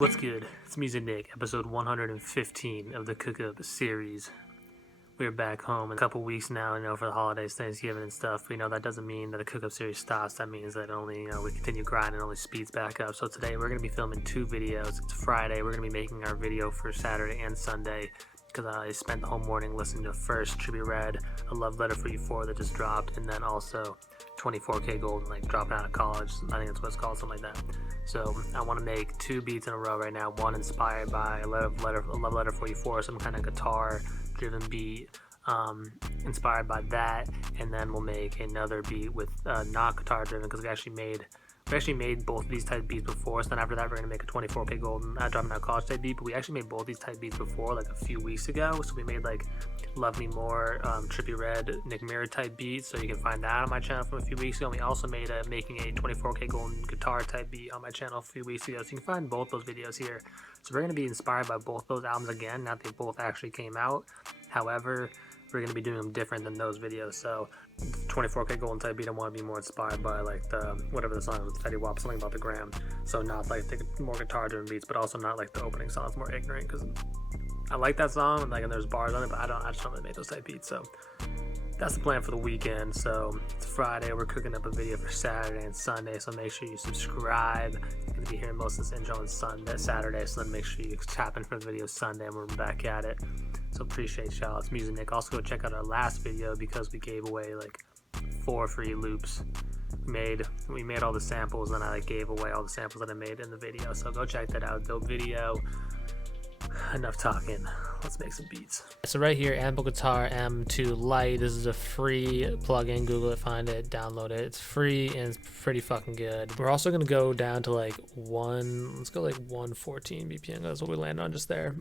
What's good? It's Music Nick, episode 115 of the Cook-Up series. We're back home in a couple weeks now, for the holidays, Thanksgiving and stuff. But, that doesn't mean that the Cook-Up series stops. That means that only, we continue grinding, only speeds back up. So today we're going to be filming 2 videos. It's Friday. We're going to be making our video for Saturday and Sunday because I spent the whole morning listening to first TRIPPIE REDD, A Love Letter for You 4 that just dropped, and then also 24K Golden, dropping out of college. I think that's what it's called, something like that. So I want to make 2 beats in a row right now. One inspired by A Love Letter for You 4, some kind of guitar-driven beat, inspired by that, and then we'll make another beat with not guitar-driven because we actually made both of these type beats before. So then after that, we're gonna make a 24K Golden dropping out of college type beat. But we actually made both these type beats before, a few weeks ago. So we made Love Me More, TRIPPIE REDD, Nick Mirror type beats. So you can find that on my channel from a few weeks ago. And we also made making a 24K Golden guitar type beat on my channel a few weeks ago. So you can find both those videos here. So we're gonna be inspired by both those albums again. Not that they both actually came out. However, we're going to be doing them different than those videos. So 24K Golden type beat, I want to be more inspired by the whatever the song was, Fetty Wap, something about the gram. So not the more guitar driven beats, but also not the opening song's more ignorant, because I like that song and there's bars on it, but I just don't really make those type beats. So that's the plan for the weekend. So it's Friday, we're cooking up a video for Saturday and Sunday, so make sure you subscribe. You're going to be hearing most of this intro on Saturday, so then make sure you tap in for the video Sunday, and we're back at it. So appreciate y'all. It's Music Nick. Also go check out our last video because we gave away 4 free loops. We made all the samples, and I gave away all the samples that I made in the video. So go check that out. Dope video. Enough talking. Let's make some beats. So right here, Ample Guitar M2 Lite. This is a free plugin. Google it, find it, download it. It's free and it's pretty fucking good. We're also gonna go down to let's go 114 BPM. That's what we landed on just there.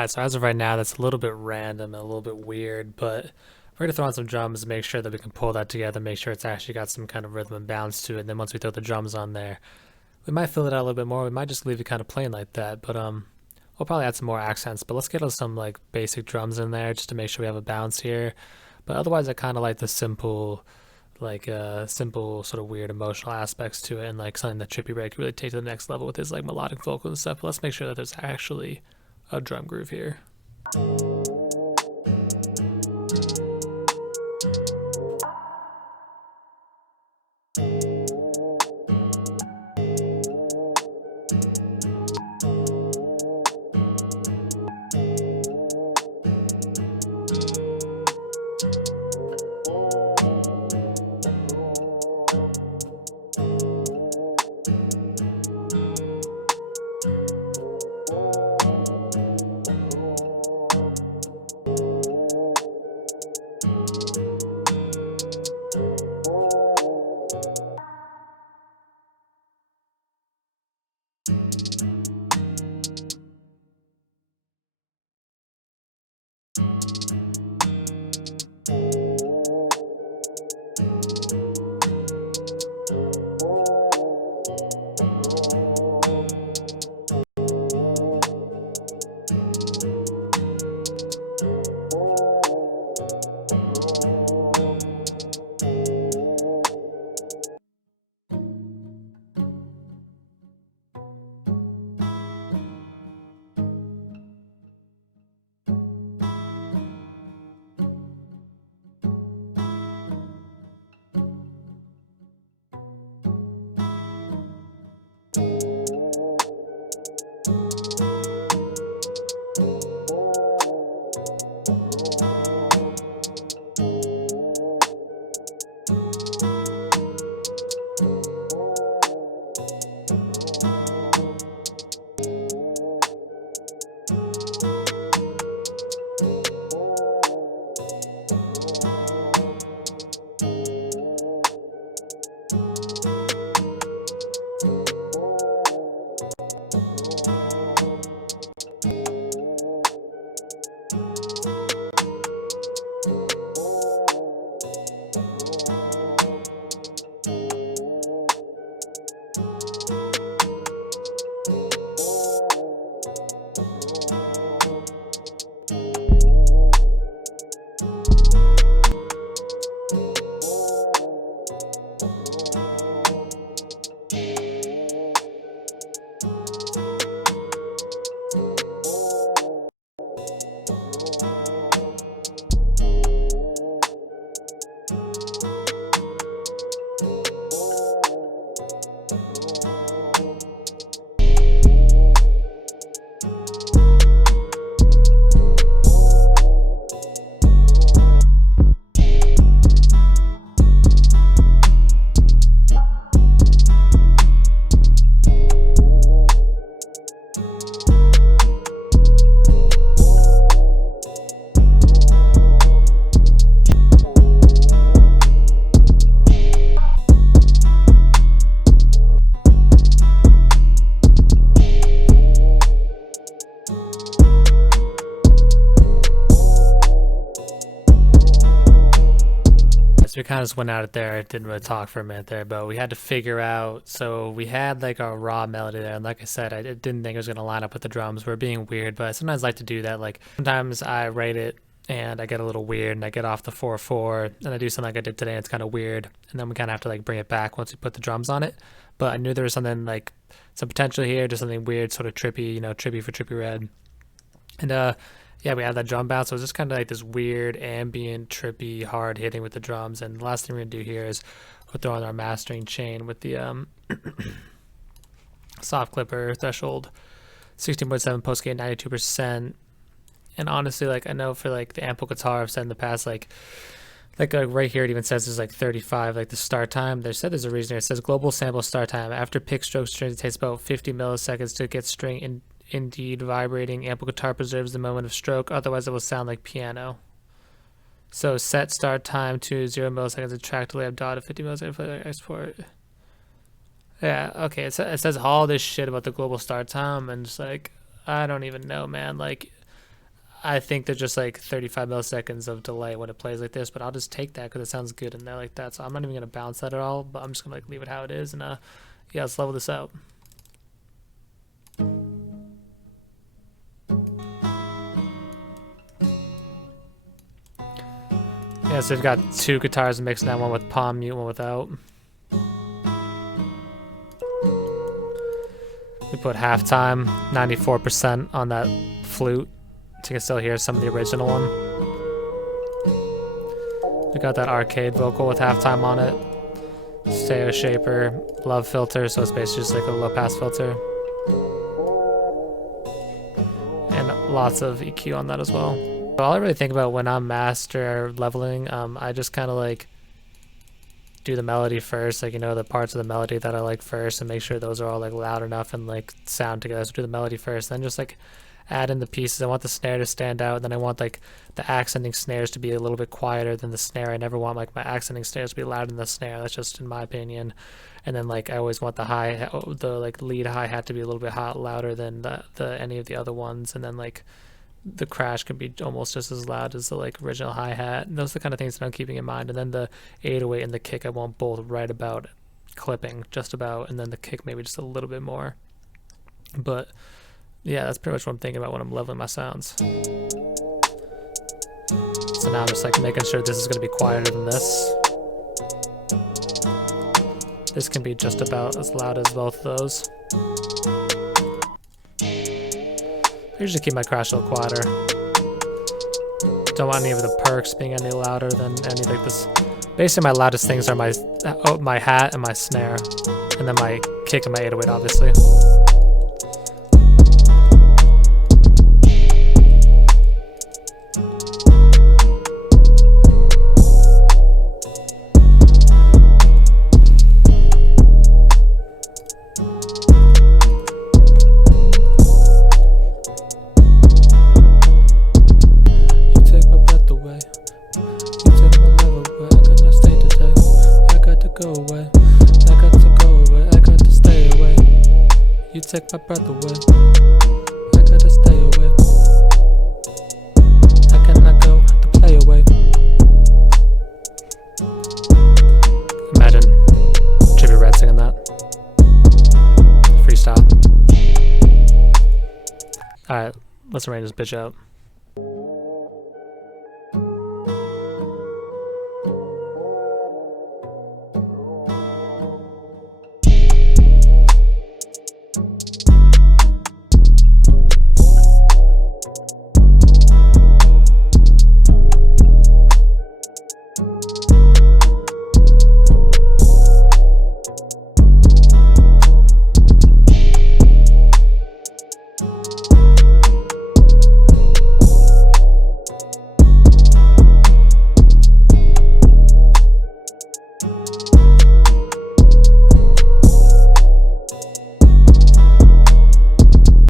Alright, so as of right now, that's a little bit random and a little bit weird, but we're going to throw on some drums, make sure that we can pull that together, make sure it's actually got some kind of rhythm and bounce to it, and then once we throw the drums on there, we might fill it out a little bit more, we might just leave it kind of plain like that, but we'll probably add some more accents, but let's get some like basic drums in there just to make sure we have a bounce here. But otherwise, I kind of like the simple, simple sort of weird emotional aspects to it, and like something that Trippie Red could really take to the next level with his like melodic vocals and stuff. But let's make sure that there's actually a drum groove here. So we kind of just went out there, didn't really talk for a minute there, but we had to figure out, so we had like a raw melody there, and like I said, I didn't think it was going to line up with the drums. We're being weird, but I sometimes like to do that. Like sometimes I write it and I get a little weird and I get off the 4/4 and I do something like I did today and it's kind of weird, and then we kind of have to like bring it back once we put the drums on it. But I knew there was something like some potential here, just something weird, sort of trippy, you know, trippy for Trippie Red. And yeah, we had that drum bounce, so it was just kind of like this weird, ambient, trippy, hard hitting with the drums. And the last thing we're gonna do here is we'll throw on our mastering chain with the soft clipper threshold, 16.7 post gate, 92%. And honestly, like I know for like the ample guitar, I've said in the past, like right here it even says there's like 35, like the start time. They said there's a reason here. It says global sample start time. After pick stroke strings, it takes about 50 milliseconds to get string indeed vibrating. Ample guitar preserves the moment of stroke, otherwise it will sound like piano. So set start time to 0 milliseconds, of track delay of dot 50 milliseconds for export. Yeah, okay, it says all this shit about the global start time, and just like, I don't even know, man. Like, I think there's just like 35 milliseconds of delay when it plays like this, but I'll just take that because it sounds good in there like that. So I'm not even gonna bounce that at all, but I'm just gonna like leave it how it is, and yeah, let's level this out. Yeah, so we've got two guitars mixed now, one with palm mute, one without. We put halftime, 94% on that flute, so you can still hear some of the original one. We got that arcade vocal with halftime on it. Stereo shaper, love filter, so it's basically just like a low pass filter. And lots of EQ on that as well. All I really think about when I'm master leveling, I just kind of like do the melody first, like, you know, the parts of the melody that I like first, and make sure those are all like loud enough and like sound together. So do the melody first, then just like add in the pieces. I want the snare to stand out, and then I want like the accenting snares to be a little bit quieter than the snare. I never want like my accenting snares to be louder than the snare. That's just in my opinion. And then like I always want the like lead hi-hat to be a little bit louder than the any of the other ones, and then like the crash can be almost just as loud as the like original hi-hat. And those are the kind of things that I'm keeping in mind. And then the 808 and the kick, I want both right about clipping, just about, and then the kick maybe just a little bit more. But yeah, that's pretty much what I'm thinking about when I'm leveling my sounds. So now I'm just like making sure this is going to be quieter than this. This can be just about as loud as both of those. I usually keep my crash a little quieter. Don't want any of the perks being any louder than any like this. Basically, my loudest things are my hat and my snare, and then my kick and my 808, obviously. You take my breath away, I gotta stay away. I cannot go to play away. Imagine TRIPPIE REDD singing that. Freestyle. Alright, let's arrange this bitch out.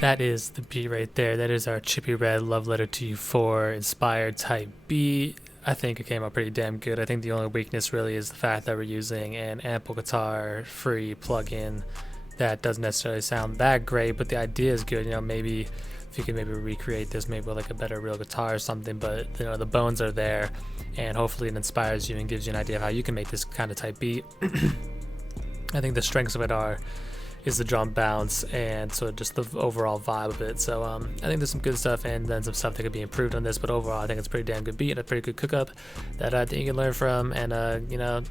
That is the beat right there. That is our TRIPPIE REDD Love Letter to You 4 inspired type beat. I think it came out pretty damn good. I think the only weakness really is the fact that we're using an ample guitar free plugin that doesn't necessarily sound that great, but the idea is good. You know, maybe if you could maybe recreate this maybe with like a better real guitar or something, but you know, the bones are there, and hopefully it inspires you and gives you an idea of how you can make this kind of type beat. I think the strengths of it is the drum bounce and sort of just the overall vibe of it. So I think there's some good stuff and then some stuff that could be improved on this, but overall I think it's a pretty damn good beat and a pretty good cook up that I think you can learn from and you know,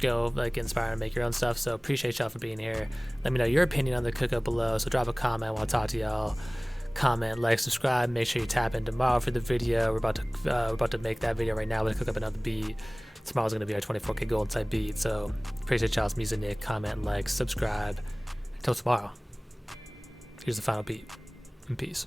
go like inspire and make your own stuff. So appreciate y'all for being here. Let me know your opinion on the cook up below, so drop a comment. I want to talk to y'all. Comment, like, subscribe. Make sure you tap in tomorrow for the video. We're about to make that video right now. We're gonna cook up another beat. Tomorrow's gonna be our 24K golden type beat. So appreciate y'all's music, Nick. Comment, like, subscribe. Until tomorrow, here's the final beat, and peace.